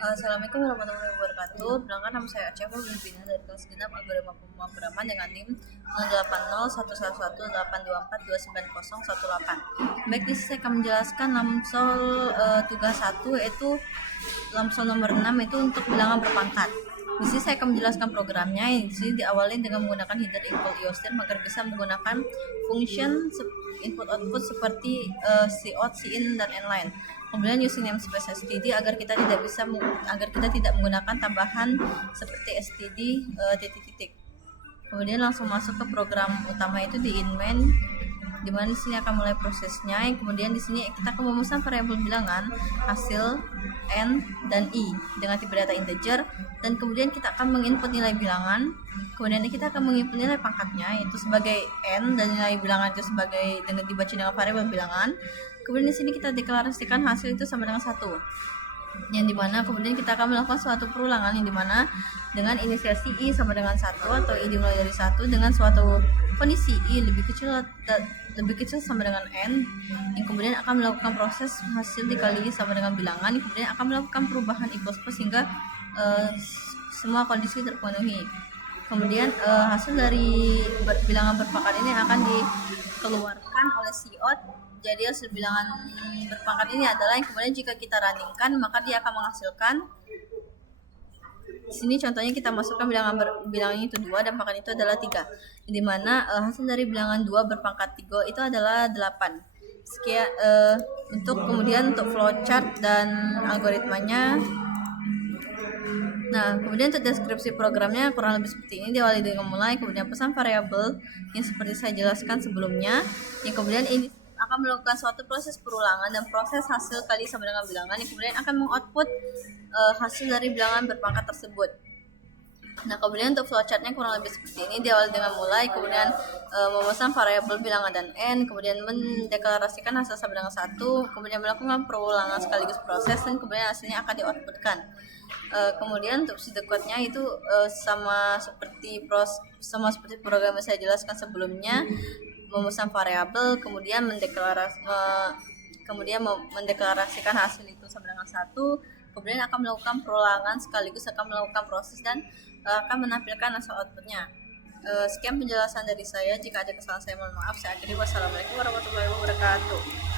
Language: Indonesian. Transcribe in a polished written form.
Assalamualaikum warahmatullahi wabarakatuh. Perkenalkan nama saya Aceh Bina dari kelas genap algoritma pemrograman dengan NIM 08011182429018. Baik, di sini saya akan menjelaskan lamsol tugas 1 yaitu lamsol nomor 6 itu untuk bilangan berpangkat. Di sini saya akan menjelaskan programnya. Di sini diawali dengan menggunakan header equal iostem agar bisa menggunakan function input output seperti cout, cin dan inline. Kemudian username space std agar kita tidak menggunakan tambahan seperti std titik-titik. Kemudian langsung masuk ke program utama itu di inmain, di mana di sini akan mulai prosesnya. Kemudian di sini kita akan memesan variabel bilangan hasil n dan i dengan tipe data integer, dan kemudian kita akan menginput nilai bilangan. Kemudian kita akan menginput nilai pangkatnya yaitu sebagai n dan nilai bilangan itu sebagai dengan dibaca dengan variabel bilangan. Kemudian di sini kita deklarasikan hasil itu sama dengan 1. Yang dimana kemudian kita akan melakukan suatu perulangan yang dimana dengan inisiasi i sama dengan 1 atau i dimulai dari 1 dengan suatu kondisi i lebih kecil sama dengan n, yang kemudian akan melakukan proses hasil dikali sama dengan bilangan, yang kemudian akan melakukan perubahan i plus plus sehingga semua kondisi terpenuhi. Kemudian hasil dari bilangan berpangkat ini akan dikeluarkan oleh cout. Jadi hasil bilangan berpangkat ini adalah yang kemudian jika kita runningkan maka dia akan menghasilkan. Di sini contohnya kita masukkan bilangan itu 2 dan pangkat itu adalah 3. Di mana hasil dari bilangan 2 berpangkat 3 itu adalah 8. Sekian untuk flowchart dan algoritmanya. Nah, kemudian untuk deskripsi programnya kurang lebih seperti ini. Diawali dengan mulai, kemudian pesan variabel yang seperti saya jelaskan sebelumnya. Yang kemudian ini akan melakukan suatu proses perulangan dan proses hasil kali sama dengan bilangan, yang kemudian akan mengoutput hasil dari bilangan berpangkat tersebut. Nah, kemudian untuk flowchartnya kurang lebih seperti ini. Diawali dengan mulai, kemudian memesan variabel bilangan dan n, kemudian mendeklarasikan hasil sama dengan 1, kemudian melakukan perulangan sekaligus proses, dan kemudian hasilnya akan dioutputkan. Kemudian untuk pseudocode-nya itu sama seperti program yang saya jelaskan sebelumnya, memesan variabel, kemudian mendeklarasikan hasil itu sama dengan 1, kemudian akan melakukan perulangan sekaligus akan melakukan proses dan akan menampilkan hasil outputnya. Sekian penjelasan dari saya. Jika ada kesalahan saya mohon maaf. Saya akhiri. Wassalamualaikum warahmatullahi wabarakatuh.